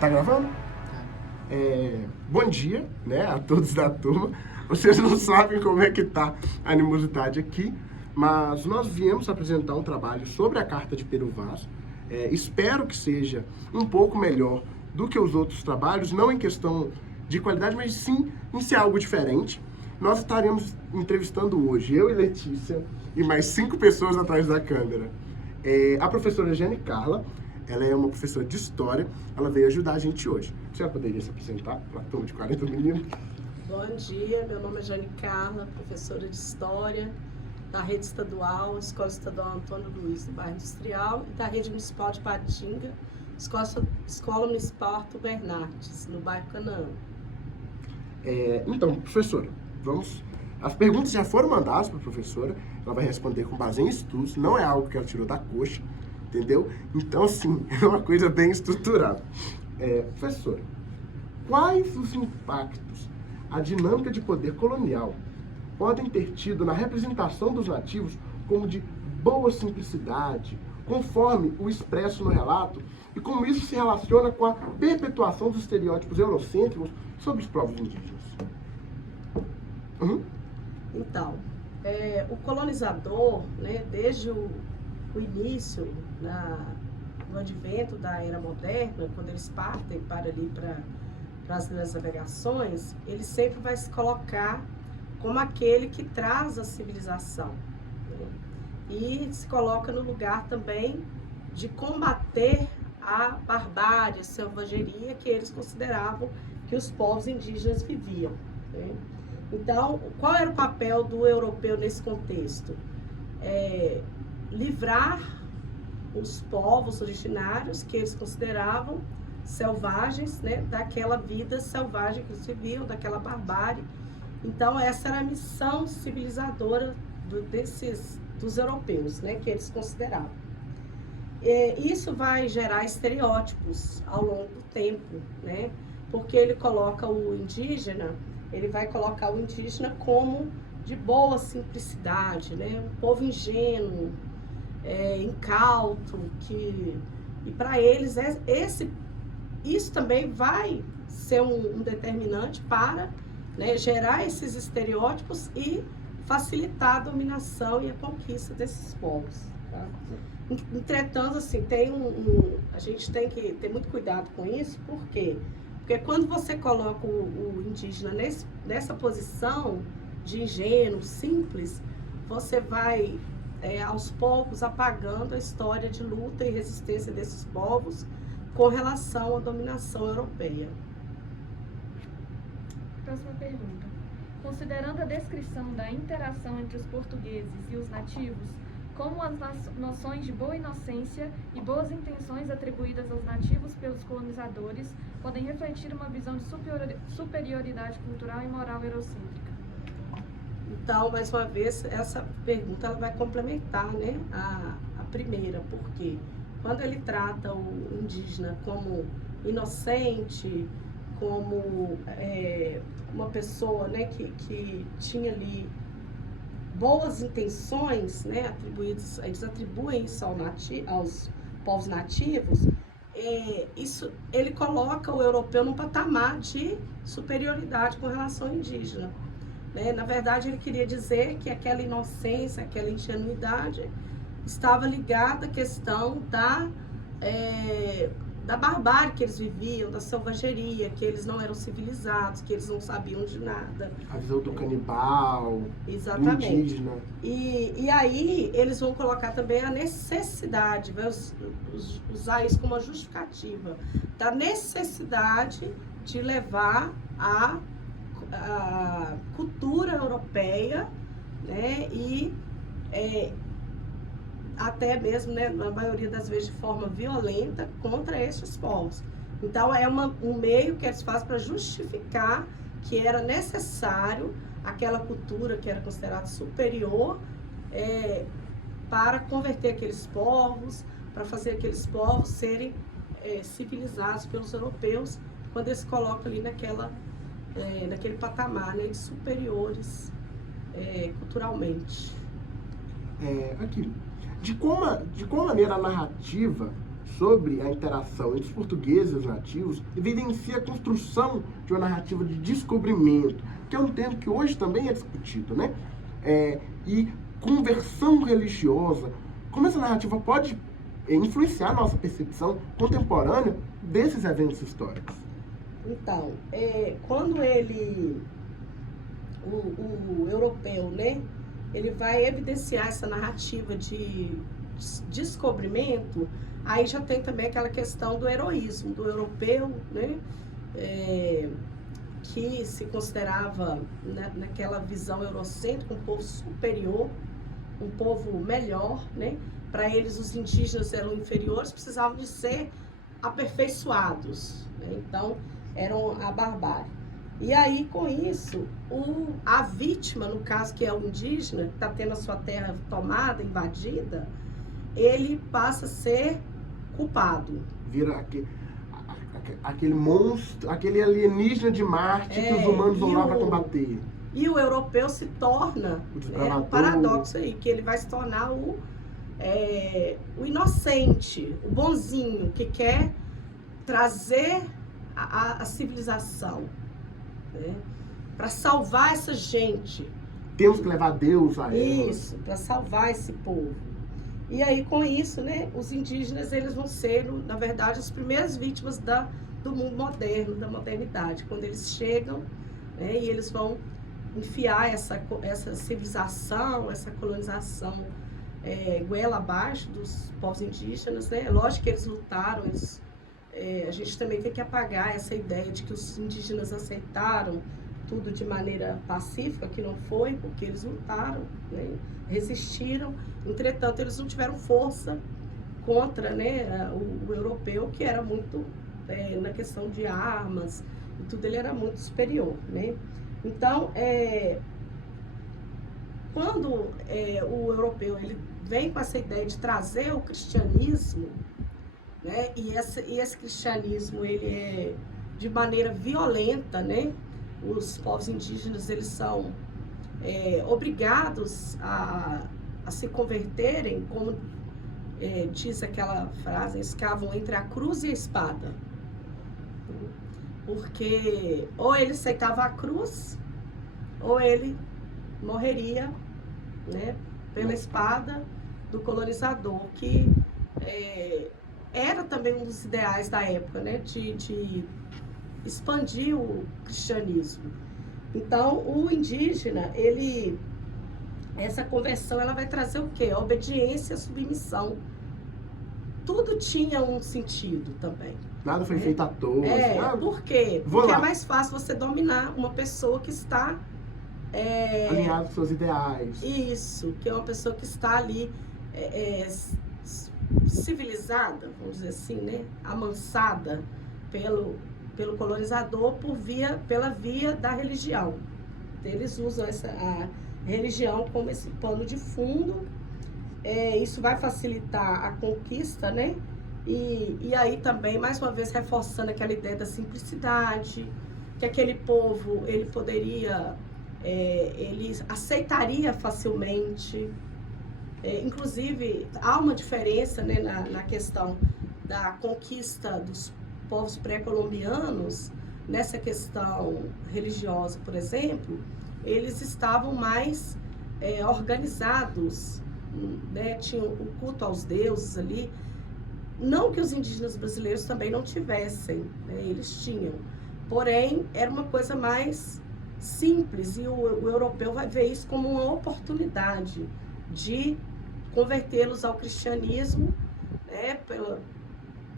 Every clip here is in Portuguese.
Tá gravando? Bom dia, né, a todos da turma. Vocês não sabem como é que tá a animosidade aqui, mas nós viemos apresentar um trabalho sobre a carta de Pero Vaz. Espero que seja um pouco melhor do que os outros trabalhos, não em questão de qualidade, mas sim em ser algo diferente. Nós estaremos entrevistando hoje, eu e Letícia, e mais 5 pessoas atrás da câmera. A professora Jane Carla, ela é uma professora de História, ela veio ajudar a gente hoje. Você poderia se apresentar para a turma de 40 meninos? Bom dia, meu nome é Jane Carla, professora de História da Rede Estadual, Escola Estadual Antônio Luiz, do bairro Industrial, e da Rede Municipal de Patinga, Escola Municipal Arthur Bernardes, no bairro Canaã. Então, professora, as perguntas já foram mandadas para a professora, ela vai responder com base em estudos, não é algo que ela tirou da coxa, entendeu? Então, assim, é uma coisa bem estruturada. Professora, quais os impactos a dinâmica de poder colonial podem ter tido na representação dos nativos como de boa simplicidade, conforme o expresso no relato, e como isso se relaciona com a perpetuação dos estereótipos eurocêntricos sobre os povos indígenas? Então, o colonizador, né, desde o início, no advento da era moderna, quando eles partem para as grandes navegações, ele sempre vai se colocar como aquele que traz a civilização, né? E se coloca no lugar também de combater a barbárie, a selvageria que eles consideravam que os povos indígenas viviam, né? Então, qual era o papel do europeu nesse contexto? Livrar os povos originários que eles consideravam selvagens, né, daquela vida selvagem que eles viviam, daquela barbárie. Então, essa era a missão civilizadora dos europeus, né, que eles consideravam. Isso vai gerar estereótipos ao longo do tempo, né, porque ele coloca o indígena, ele vai colocar o indígena como de boa simplicidade, né, um povo ingênuo, incauto, e para eles isso também vai ser um determinante para, né, gerar esses estereótipos e facilitar a dominação e a conquista desses povos, tá? Entretanto, assim, a gente tem que ter muito cuidado com isso, por quê? Porque quando você coloca o indígena nessa posição de ingênuo, simples, você vai aos poucos apagando a história de luta e resistência desses povos com relação à dominação europeia. Próxima pergunta. Considerando a descrição da interação entre os portugueses e os nativos, como as noções de boa inocência e boas intenções atribuídas aos nativos pelos colonizadores podem refletir uma visão de superioridade cultural e moral eurocêntrica? Então, mais uma vez, essa pergunta ela vai complementar, né, a primeira, porque quando ele trata o indígena como inocente, como uma pessoa, né, que tinha ali boas intenções, né, eles atribuem isso aos povos nativos, ele coloca o europeu num patamar de superioridade com relação ao indígena, né? Na verdade, ele queria dizer que aquela inocência, aquela ingenuidade estava ligada à questão da barbárie que eles viviam, da selvageria, que eles não eram civilizados, que eles não sabiam de nada. A visão do canibal, exatamente, do indígena. E aí eles vão colocar também a necessidade, vai usar isso como uma justificativa, da necessidade de levar a cultura europeia, né, e até mesmo, né, na maioria das vezes de forma violenta, contra esses povos. Então é um meio que eles fazem para justificar que era necessário aquela cultura que era considerada superior para converter aqueles povos, para fazer aqueles povos serem civilizados pelos europeus, quando eles colocam ali naquele patamar, né, de superiores culturalmente. Aqui, de qual maneira a narrativa sobre a interação entre os portugueses e os nativos evidencia a construção de uma narrativa de descobrimento, que é um termo que hoje também é discutido, né? E conversão religiosa, como essa narrativa pode influenciar a nossa percepção contemporânea desses eventos históricos? Então, quando o europeu, né, ele vai evidenciar essa narrativa de descobrimento, aí já tem também aquela questão do heroísmo do europeu, né, que se considerava, né, naquela visão eurocêntrica, um povo superior, um povo melhor, né? Para eles os indígenas eram inferiores, precisavam de ser aperfeiçoados, né? Então eram a barbárie. E aí com isso, a vítima, no caso que é o indígena, que está tendo a sua terra tomada, invadida, ele passa a ser culpado. Vira aquele monstro, aquele alienígena de Marte que os humanos vão lá para combater. E o europeu se torna um paradoxo aí, que ele vai se tornar o inocente, o bonzinho, que quer trazer a civilização, né, para salvar essa gente. Temos que levar Deus a ela. Isso, para salvar esse povo. E aí, com isso, né, os indígenas eles vão ser, na verdade, as primeiras vítimas do mundo moderno, da modernidade. Quando eles chegam, né, e eles vão enfiar essa civilização, essa colonização goela abaixo dos povos indígenas, né? Lógico que eles lutaram, a gente também tem que apagar essa ideia de que os indígenas aceitaram tudo de maneira pacífica, que não foi, porque eles lutaram, né? Resistiram, entretanto eles não tiveram força contra, né, o europeu, que era muito, na questão de armas e tudo, ele era muito superior, né? Então, quando o europeu ele vem com essa ideia de trazer o cristianismo, né, e esse cristianismo ele é de maneira violenta, né? Os povos indígenas eles são obrigados a se converterem, como diz aquela frase, escavam entre a cruz e a espada. Porque ou ele aceitava a cruz, ou ele morreria, né, pela espada do colonizador, que era também um dos ideais da época, né, de expandir o cristianismo. Então, o indígena, essa conversão, ela vai trazer o quê? A obediência, a submissão. Tudo tinha um sentido também. Nada foi feito à toa. Por quê? Porque é mais fácil você dominar uma pessoa que está alinhado com seus ideais. Isso, que é uma pessoa que está ali civilizada, vamos dizer assim, né? Amansada pelo colonizador pela via da religião. Eles usam a religião como esse pano de fundo. Isso vai facilitar a conquista, né? E aí também, mais uma vez, reforçando aquela ideia da simplicidade, que aquele povo, ele poderia, ele aceitaria facilmente. Inclusive, há uma diferença, né, na questão da conquista dos povos pré-colombianos, nessa questão religiosa, por exemplo, eles estavam mais organizados, né? Tinham o culto aos deuses ali. Não que os indígenas brasileiros também não tivessem, né? Eles tinham. Porém, era uma coisa mais simples, e o europeu vai ver isso como uma oportunidade de convertê-los ao cristianismo, né?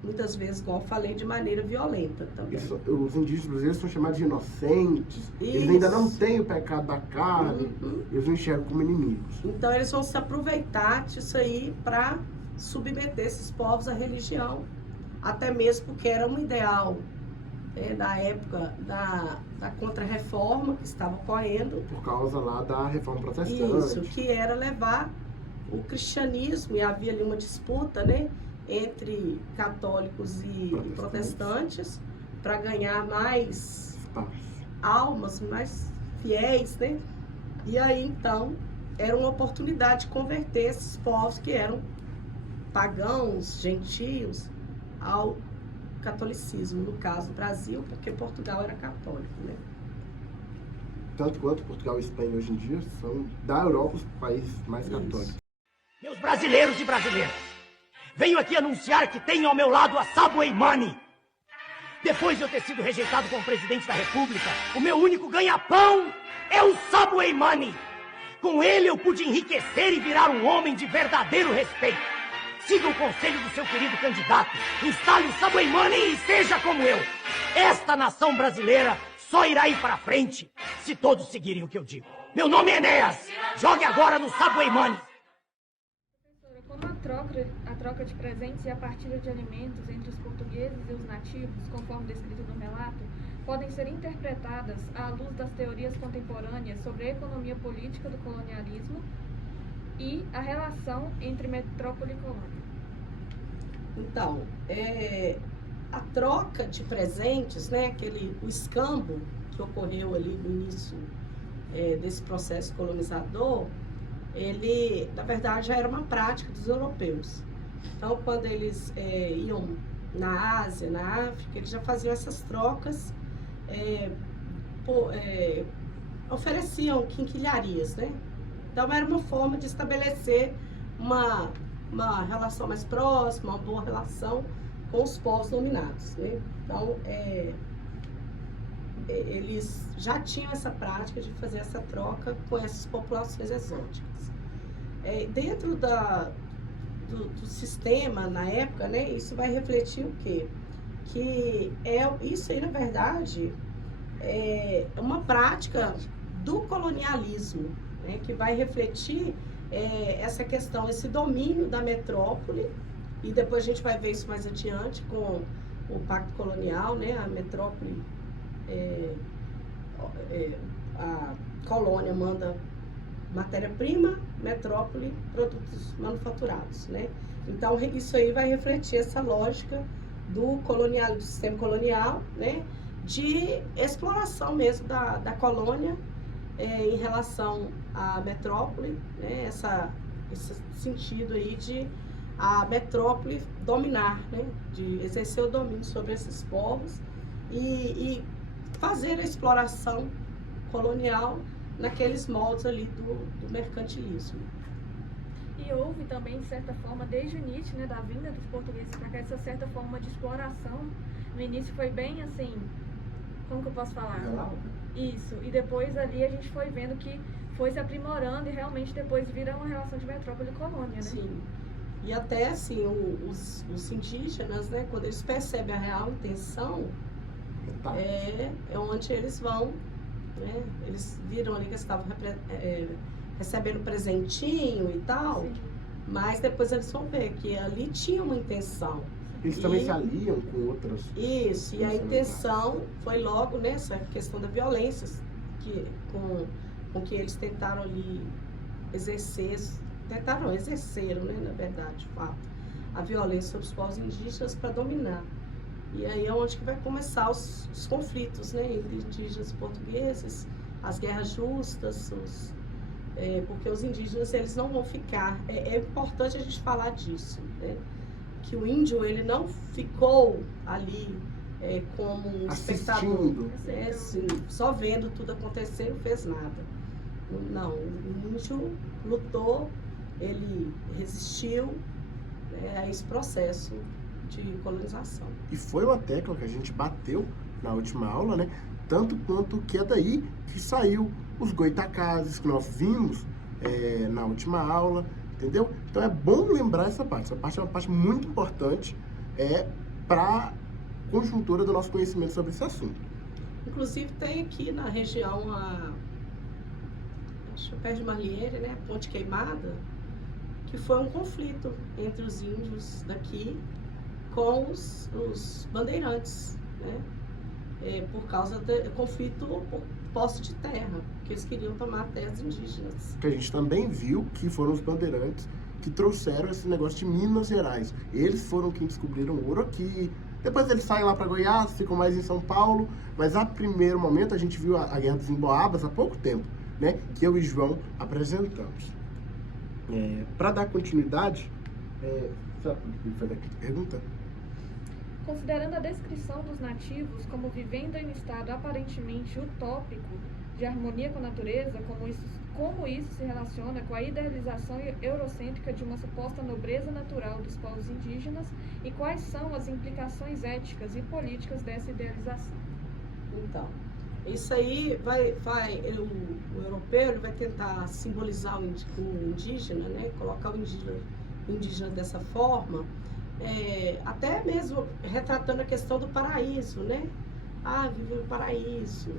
Muitas vezes, igual eu falei, de maneira violenta também. Os indígenas brasileiros são chamados de inocentes. Eles ainda não têm o pecado da carne. Eles não enxergam como inimigos. Então eles vão se aproveitar disso aí para submeter esses povos à religião, até mesmo porque era um ideal, né, da época da Contra-Reforma que estava ocorrendo. Por causa lá da Reforma Protestante. Isso, que era levar o cristianismo, e havia ali uma disputa, né, entre católicos e protestantes, para ganhar mais almas, mais fiéis, né? E aí, então, era uma oportunidade de converter esses povos que eram pagãos, gentios, ao catolicismo, no caso do Brasil, porque Portugal era católico, né? Tanto quanto Portugal e Espanha hoje em dia são, da Europa, os países mais Isso. católicos. Meus brasileiros e brasileiras, venho aqui anunciar que tenho ao meu lado a Subway Money. Depois de eu ter sido rejeitado como presidente da República, o meu único ganha-pão é o Subway Money. Com ele eu pude enriquecer e virar um homem de verdadeiro respeito. Siga o conselho do seu querido candidato, instale o Subway Money e seja como eu. Esta nação brasileira só irá ir para frente se todos seguirem o que eu digo. Meu nome é Enéas. Jogue agora no Subway Money. Como a troca de presentes e a partilha de alimentos entre os portugueses e os nativos, conforme descrito no relato, podem ser interpretadas à luz das teorias contemporâneas sobre a economia política do colonialismo e a relação entre metrópole e colônia. Então, a troca de presentes, né, o escambo que ocorreu ali no início desse processo colonizador, ele, na verdade, já era uma prática dos europeus. Então, quando eles iam na Ásia, na África, eles já faziam essas trocas, ofereciam quinquilharias, né? Então, era uma forma de estabelecer uma relação mais próxima, uma boa relação com os povos dominados, né? Então, eles já tinham essa prática de fazer essa troca com essas populações exóticas. Dentro do sistema, na época, né, isso vai refletir o quê? Que isso aí, na verdade, é uma prática do colonialismo, né, que vai refletir essa questão, esse domínio da metrópole, e depois a gente vai ver isso mais adiante com o Pacto Colonial, né, a metrópole, a colônia manda matéria-prima, metrópole, produtos manufaturados, né? Então, isso aí vai refletir essa lógica do sistema colonial, né? De exploração mesmo da colônia em relação à metrópole, né? Esse sentido aí de a metrópole dominar, né? De exercer o domínio sobre esses povos e fazer a exploração colonial naqueles moldes ali do mercantilismo. E houve também, de certa forma, desde o início, né, da vinda dos portugueses para cá, essa certa forma de exploração. No início foi bem assim, como que eu posso falar? Isso, e depois ali a gente foi vendo que foi se aprimorando e realmente depois vira uma relação de metrópole e colônia, né? Sim, e até assim, os indígenas, né, quando eles percebem a real intenção, é onde eles vão, né? Eles viram ali que eles estavam recebendo presentinho e tal, sim, mas depois eles vão ver que ali tinha uma intenção. Eles também se aliam com outras. Isso, e a intenção foi logo nessa questão da violência, com que eles tentaram ali exerceram, né, na verdade, de fato, a violência sobre os povos indígenas para dominar. E aí é onde que vai começar os conflitos, né, entre indígenas e portugueses, as guerras justas, porque os indígenas, eles não vão ficar, é importante a gente falar disso, né, que o índio, ele não ficou ali como um espectador, assim, só vendo tudo acontecer, não fez nada. Não, o índio lutou, ele resistiu, né, a esse processo de colonização. E foi uma tecla que a gente bateu na última aula, né? Tanto quanto que é daí que saiu os goitacazes que nós vimos na última aula, entendeu? Então é bom lembrar essa parte. Essa parte é uma parte muito importante para a conjuntura do nosso conhecimento sobre esse assunto. Inclusive tem aqui na região, perto de Marliere, né, Ponte Queimada, que foi um conflito entre os índios daqui com os bandeirantes, né? Por causa do conflito por posse de terra, que eles queriam tomar terras indígenas. Que a gente também viu que foram os bandeirantes que trouxeram esse negócio de Minas Gerais. Eles foram quem descobriram o ouro aqui. Depois eles saem lá para Goiás, ficam mais em São Paulo. Mas a primeiro momento a gente viu a Guerra dos Emboabas há pouco tempo, né? Que eu e João apresentamos. Para dar continuidade, sabe o que foi daqui? Pergunta? Considerando a descrição dos nativos como vivendo em um estado aparentemente utópico de harmonia com a natureza, como isso se relaciona com a idealização eurocêntrica de uma suposta nobreza natural dos povos indígenas e quais são as implicações éticas e políticas dessa idealização? Então, isso aí o europeu ele vai tentar simbolizar o indígena, né? Colocar o indígena dessa forma, até mesmo retratando a questão do paraíso, né? Vive no paraíso.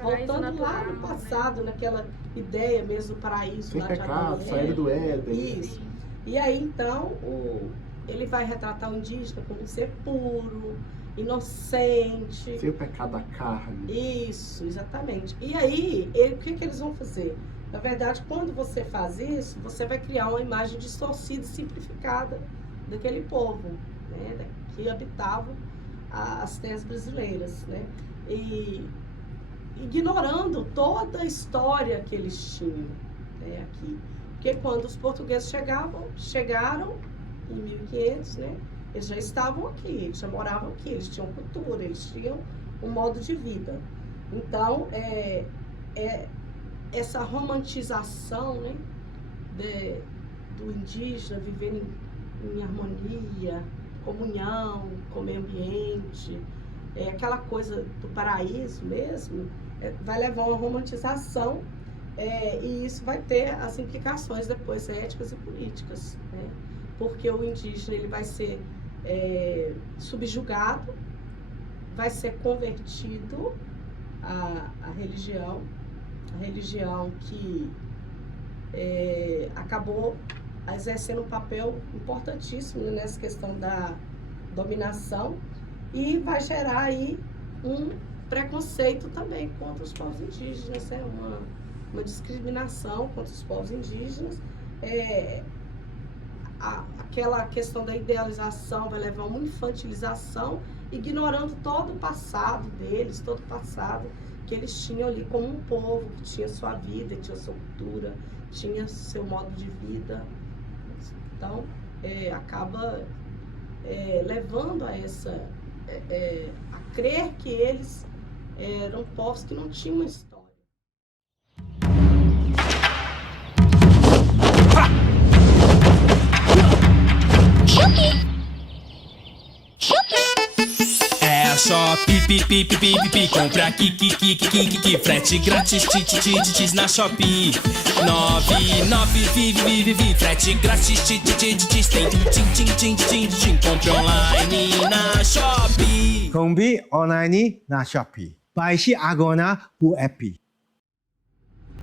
Voltando natural, lá no passado, né? Naquela ideia mesmo do paraíso. Sem lá de pecado, Adão e saída Eva. do Éden. Isso. E aí, então, ele vai retratar o indígena como um ser puro, inocente. Sem o pecado da carne. Isso, exatamente. E aí, o que eles vão fazer? Na verdade, quando você faz isso, você vai criar uma imagem distorcida e simplificada daquele povo, né, que habitavam as terras brasileiras, né? E ignorando toda a história que eles tinham, né, aqui. Porque quando os portugueses chegaram em 1500, né, eles já estavam aqui, eles já moravam aqui, eles tinham cultura, eles tinham um modo de vida. Então, essa romantização, né, do indígena vivendo em harmonia, comunhão com o meio ambiente, aquela coisa do paraíso mesmo, vai levar a uma romantização, e isso vai ter as implicações depois éticas e políticas, né? Porque o indígena ele vai ser subjugado, vai ser convertido à religião que acabou exercendo um papel importantíssimo nessa questão da dominação, e vai gerar aí um preconceito também contra os povos indígenas, uma discriminação contra os povos indígenas. Aquela questão da idealização vai levar a uma infantilização, ignorando todo o passado deles, todo o passado que eles tinham ali como um povo, que tinha sua vida, tinha sua cultura, tinha seu modo de vida. Então, acaba levando a a crer que eles eram povos que não tinham história. Shopee, pipi, compra aqui, frete grátis, na Shopee. 99, frete grátis, tem compra online na Shopee. Compre online na Shopee. Baixe agora o app.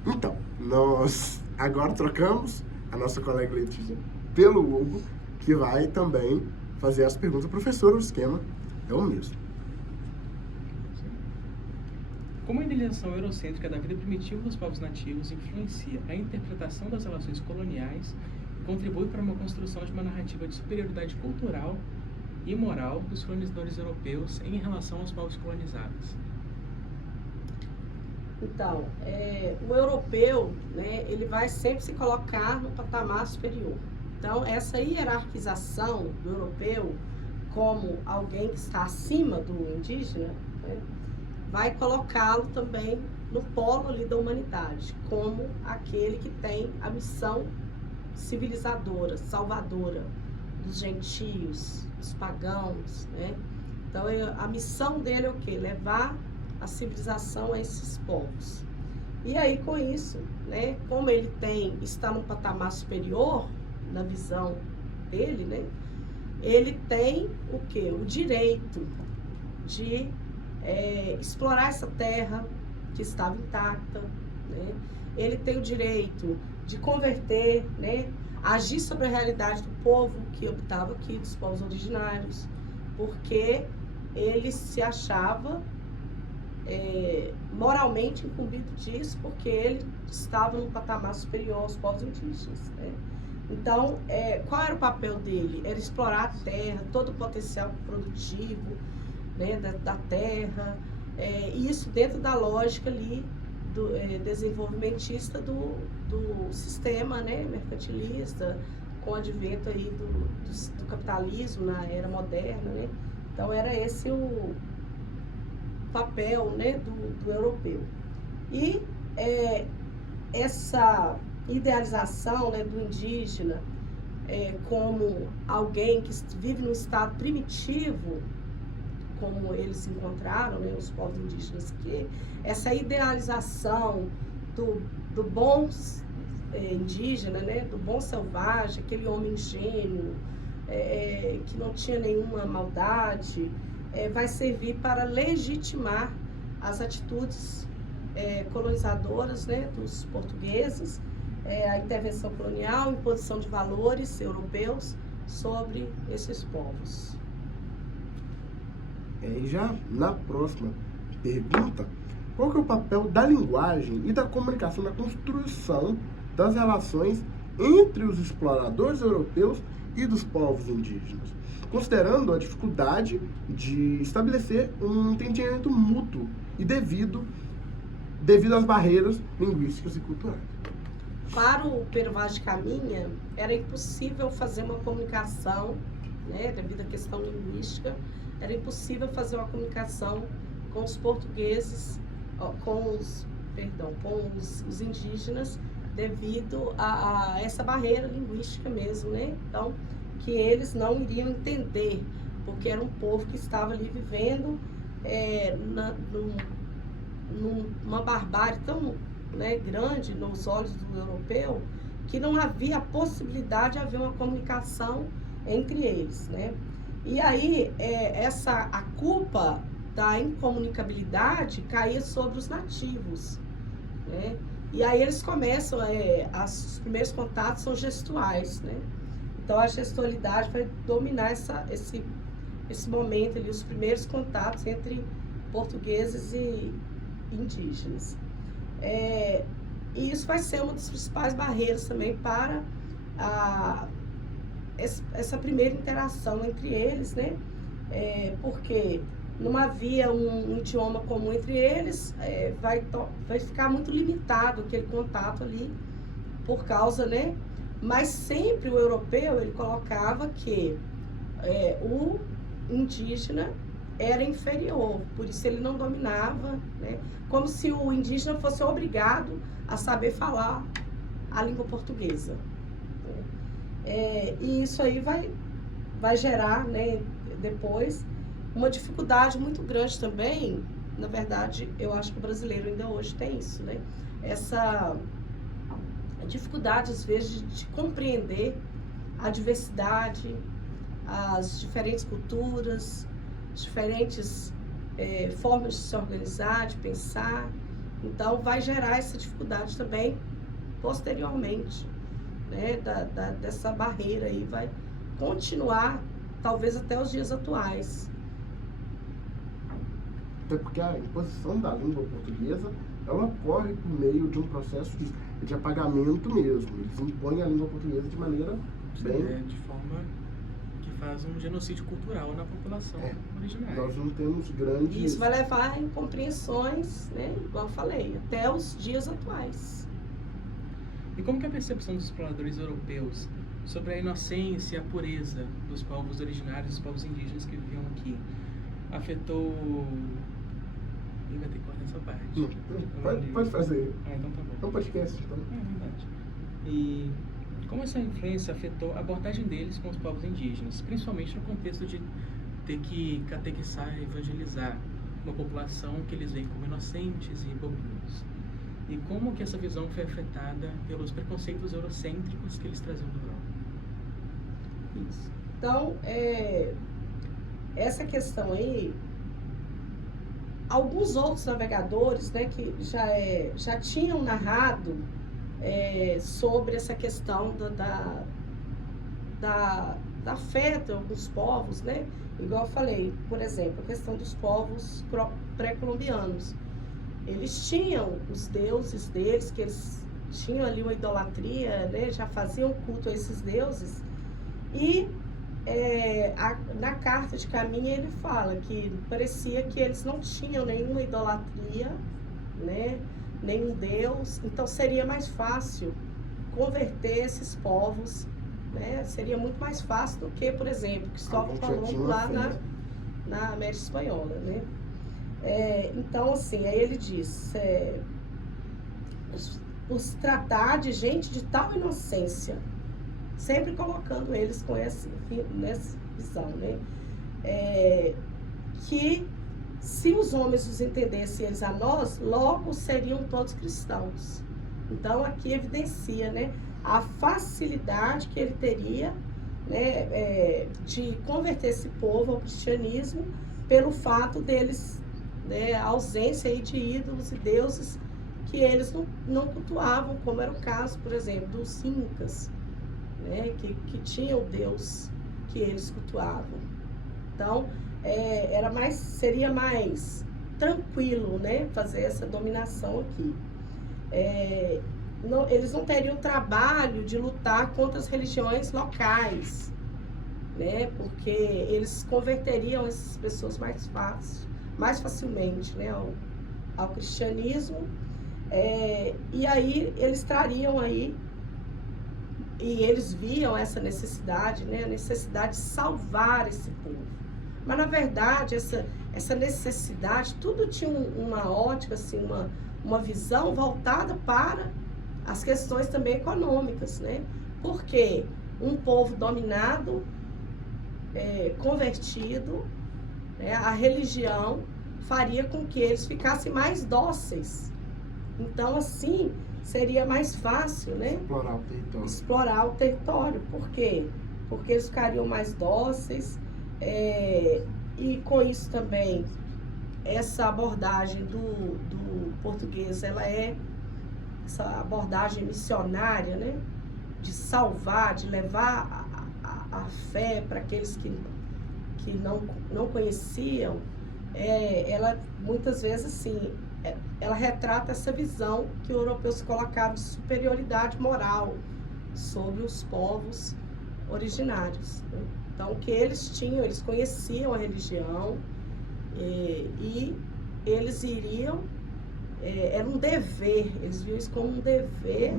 Então, nós agora trocamos a nossa colega Letícia pelo Hugo, que vai também fazer as perguntas. Professor, o esquema é o mesmo. Como a idealização eurocêntrica da vida primitiva dos povos nativos influencia a interpretação das relações coloniais e contribui para uma construção de uma narrativa de superioridade cultural e moral dos colonizadores europeus em relação aos povos colonizados? Então, o europeu, né, ele vai sempre se colocar no patamar superior. Então, essa hierarquização do europeu como alguém que está acima do indígena, né, vai colocá-lo também no polo ali da humanidade, como aquele que tem a missão civilizadora, salvadora dos gentios, dos pagãos, né? Então, a missão dele é o quê? Levar a civilização a esses povos. E aí, com isso, né, como ele está num patamar superior, na visão dele, né, ele tem o quê? O direito de explorar essa terra que estava intacta, né? Ele tem o direito de converter, né, agir sobre a realidade do povo que habitava aqui, dos povos originários, porque ele se achava moralmente incumbido disso, porque ele estava num patamar superior aos povos indígenas, né? Então, qual era o papel dele? Era explorar a terra, todo o potencial produtivo, né, da terra, e isso dentro da lógica ali desenvolvimentista do sistema, né, mercantilista, com o advento aí do capitalismo na era moderna, né? Então era esse o papel, né, do europeu. E essa idealização, né, do indígena como alguém que vive num estado primitivo, como eles encontraram, né, os povos indígenas, que essa idealização do bom indígena, né, do bom selvagem, aquele homem ingênuo, que não tinha nenhuma maldade, vai servir para legitimar as atitudes colonizadoras, né, dos portugueses, a intervenção colonial, a imposição de valores europeus sobre esses povos. E já na próxima pergunta, qual que é o papel da linguagem e da comunicação na construção das relações entre os exploradores europeus e dos povos indígenas, considerando a dificuldade de estabelecer um entendimento mútuo e devido às barreiras linguísticas e culturais? Para o Pero Vaz de Caminha, era impossível fazer uma comunicação, né, devido à questão linguística, era impossível fazer uma comunicação com os portugueses, com os indígenas, devido a essa barreira linguística mesmo, né? Então, que eles não iriam entender, porque era um povo que estava ali vivendo numa barbárie tão, né, grande nos olhos do europeu, que não havia a possibilidade de haver uma comunicação entre eles, né? E aí, a culpa da incomunicabilidade caía sobre os nativos, né? E aí eles começam, os primeiros contatos são gestuais, né? Então a gestualidade vai dominar esse momento ali, os primeiros contatos entre portugueses e indígenas. E isso vai ser uma das principais barreiras também para essa primeira interação entre eles, né? Porque não havia um idioma comum entre eles, vai ficar muito limitado aquele contato ali por causa, né? Mas sempre o europeu, ele colocava que o indígena era inferior, por isso ele não dominava, né? Como se o indígena fosse obrigado a saber falar a língua portuguesa. E isso aí vai gerar, né, depois uma dificuldade muito grande também. Na verdade, eu acho que o brasileiro ainda hoje tem isso, né? Essa dificuldade, às vezes, de compreender a diversidade, as diferentes culturas, diferentes formas de se organizar, de pensar. Então, vai gerar essa dificuldade também posteriormente, né? Dessa barreira aí, vai continuar, talvez até os dias atuais. Até porque a imposição da língua portuguesa, ela ocorre por meio de um processo de apagamento mesmo. Eles impõem a língua portuguesa de maneira bem... de forma que faz um genocídio cultural na população originária. Nós não temos grandes... E isso vai levar a incompreensões, né, igual eu falei, até os dias atuais. E como que a percepção dos exploradores europeus sobre a inocência e a pureza dos povos originários, dos povos indígenas que viviam aqui, afetou... Ele vai ter que cortar essa parte. Pode fazer. Então tá bom. É um podcast, então. É verdade. E como essa influência afetou a abordagem deles com os povos indígenas, principalmente no contexto de ter que catequizar e evangelizar uma população que eles veem como inocentes e bobinhos. E como que essa visão foi afetada pelos preconceitos eurocêntricos que eles traziam da Europa? Isso. Então, essa questão aí, alguns outros navegadores, né, que já tinham narrado sobre essa questão da fé de alguns povos, né? Igual eu falei, por exemplo, a questão dos povos pré-colombianos. Eles tinham os deuses deles, que eles tinham ali uma idolatria, né? Já faziam culto a esses deuses. E na carta de Caminha ele fala que parecia que eles não tinham nenhuma idolatria, né? Nenhum deus, então seria mais fácil converter esses povos né? Seria muito mais fácil do que, por exemplo, Cristóvão Colombo lá na América Espanhola, né? Então, assim, aí ele diz, por se tratar de gente de tal inocência, sempre colocando eles com nessa visão, né? Que se os homens os entendessem eles a nós, logo seriam todos cristãos. Então, aqui evidencia, né, a facilidade que ele teria, né, de converter esse povo ao cristianismo pelo fato deles, né, a ausência aí de ídolos e deuses que eles não cultuavam, como era o caso, por exemplo, dos incas, né, que tinham o Deus que eles cultuavam. Então, seria mais tranquilo, né, fazer essa dominação aqui. Eles não teriam trabalho de lutar contra as religiões locais, né, porque eles converteriam essas pessoas mais facilmente, né, ao cristianismo, e aí eles trariam aí, e eles viam essa necessidade, né, a necessidade de salvar esse povo. Mas, na verdade, essa necessidade, tudo tinha uma ótica, assim, uma visão voltada para as questões também econômicas, né? Porque um povo dominado, convertido, né, a religião faria com que eles ficassem mais dóceis. Então, assim, seria mais fácil, né? Explorar o território. Por quê? Porque eles ficariam mais dóceis. E com isso também, essa abordagem do português, essa abordagem missionária, né? De salvar, de levar a fé para aqueles que não conheciam, ela muitas vezes, assim, ela retrata essa visão que o europeu se colocava de superioridade moral sobre os povos originários, né? Então, o que eles tinham, eles conheciam a religião e eles iriam, era um dever, eles viam isso como um dever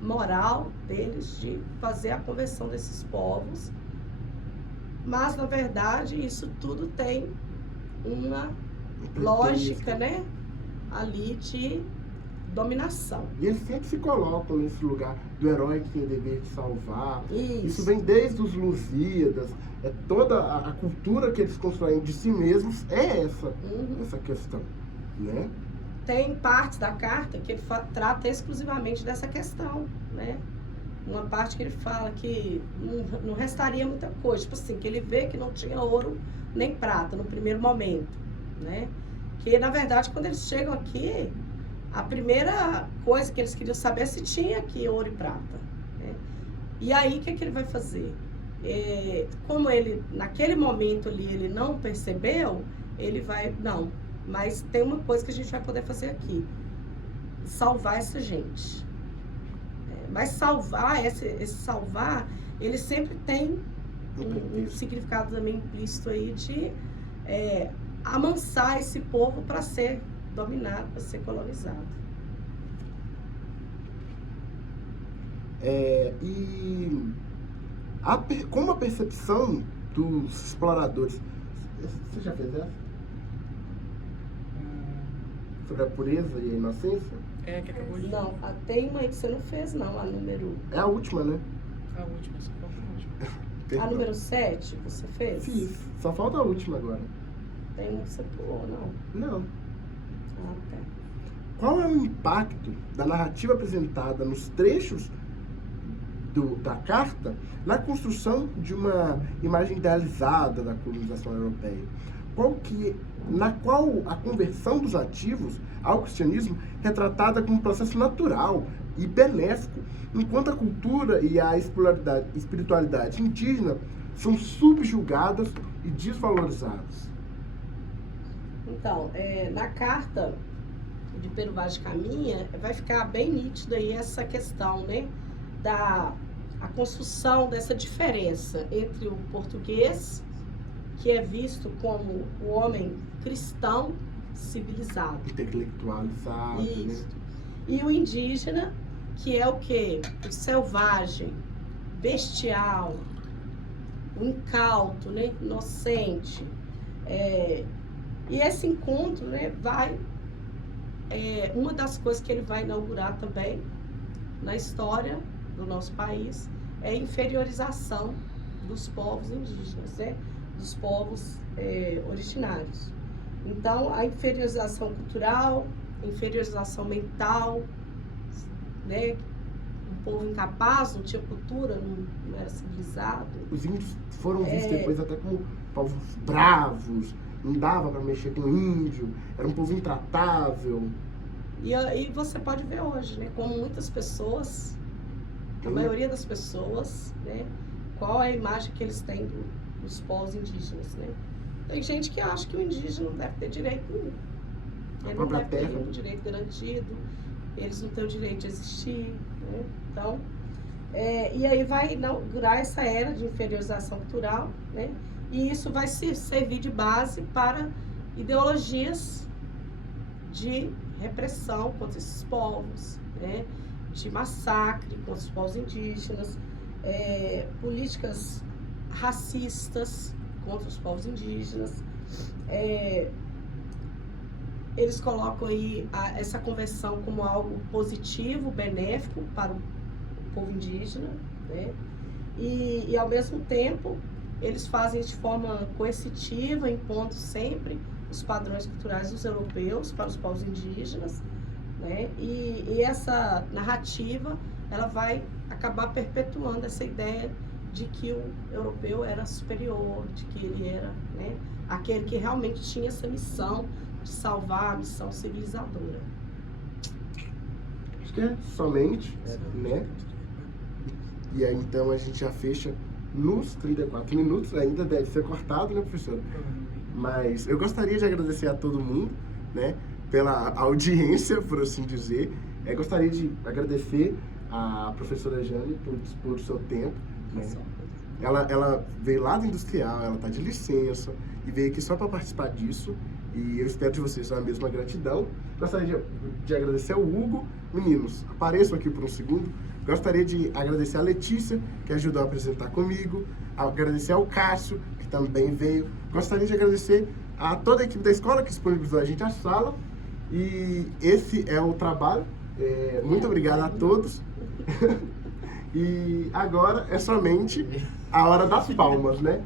moral deles de fazer a conversão desses povos, mas, na verdade, isso tudo tem uma lógica, né, ali de dominação. E eles sempre se colocam nesse lugar do herói que tem o dever de salvar. Isso vem desde os Lusíadas, toda a cultura que eles constroem de si mesmos essa questão, né? Tem partes da carta que ele trata exclusivamente dessa questão, né? Uma parte que ele fala que não restaria muita coisa, tipo assim, que ele vê que não tinha ouro nem prata no primeiro momento, né? Que, na verdade, quando eles chegam aqui, a primeira coisa que eles queriam saber é se tinha aqui ouro e prata, né? E aí, o que ele vai fazer? Como ele, naquele momento ali, ele não percebeu, ele vai, não, mas tem uma coisa que a gente vai poder fazer aqui, salvar essa gente. Mas salvar, esse salvar, ele sempre tem um significado também implícito aí de amansar esse povo para ser dominado, para ser colonizado. Como a percepção dos exploradores... Você já fez essa? Sobre a pureza e a inocência? Que acabou de... Não, tem uma aí que você não fez, não, a número... É a última, né? A última, só falta a última. A número 7, você fez? Fiz, só falta a última agora. Tem uma que você pulou, não? Não. Ah, tá. Qual é o impacto da narrativa apresentada nos trechos da carta na construção de uma imagem idealizada da colonização europeia? Na qual a conversão dos nativos ao cristianismo é retratada como um processo natural e benéfico, enquanto a cultura e a espiritualidade indígena são subjugadas e desvalorizadas. Então, na carta de Pero Vaz de Caminha, vai ficar bem nítido aí essa questão, né, a construção dessa diferença entre o português, que é visto como o homem cristão civilizado, intelectualizado, isso, né? E o indígena, que é o quê? O selvagem, bestial, o incauto, né? Inocente. E esse encontro, né, uma das coisas que ele vai inaugurar também na história do nosso país é a inferiorização dos povos indígenas, né? Dos povos originários. Então, a inferiorização cultural, inferiorização mental, né? Um povo incapaz, não tinha cultura, não era civilizado. Os índios foram vistos depois até como povos bravos, não dava para mexer com o índio, era um povo intratável. E você pode ver hoje, né? Como muitas pessoas, a maioria das pessoas, né? Qual é a imagem que eles têm dos povos indígenas, né? Tem gente que acha que o indígena não deve ter direito nenhum. Ele não deve ter nenhum direito garantido, eles não têm o direito de existir, né? Então, e aí vai inaugurar essa era de inferiorização cultural, né? E isso vai servir de base para ideologias de repressão contra esses povos, né? De massacre contra os povos indígenas, políticas racistas contra os povos indígenas. Eles colocam aí essa convenção como algo positivo, benéfico para o povo indígena, né? E ao mesmo tempo eles fazem de forma coercitiva, impondo sempre os padrões culturais dos europeus para os povos indígenas, né? E essa narrativa, ela vai acabar perpetuando essa ideia de que o europeu era superior, de que ele era, né, aquele que realmente tinha essa missão de salvar, a missão civilizadora. Acho que é somente, né? E aí então a gente já fecha nos 34 minutos, ainda deve ser cortado, né, professora? Mas eu gostaria de agradecer a todo mundo, né, pela audiência, por assim dizer. Gostaria de agradecer a professora Jane por dispor do seu tempo, né? Ela veio lá do industrial, ela está de licença e veio aqui só para participar disso. E eu espero de vocês a mesma gratidão. Gostaria de agradecer ao Hugo. Meninos, apareçam aqui por um segundo. Gostaria de agradecer a Letícia, que ajudou a apresentar comigo. Agradecer ao Cássio, que também veio. Gostaria de agradecer a toda a equipe da escola que disponibilizou a gente a sala. E esse é o trabalho. Muito obrigado a todos. E agora é somente a hora das palmas, né?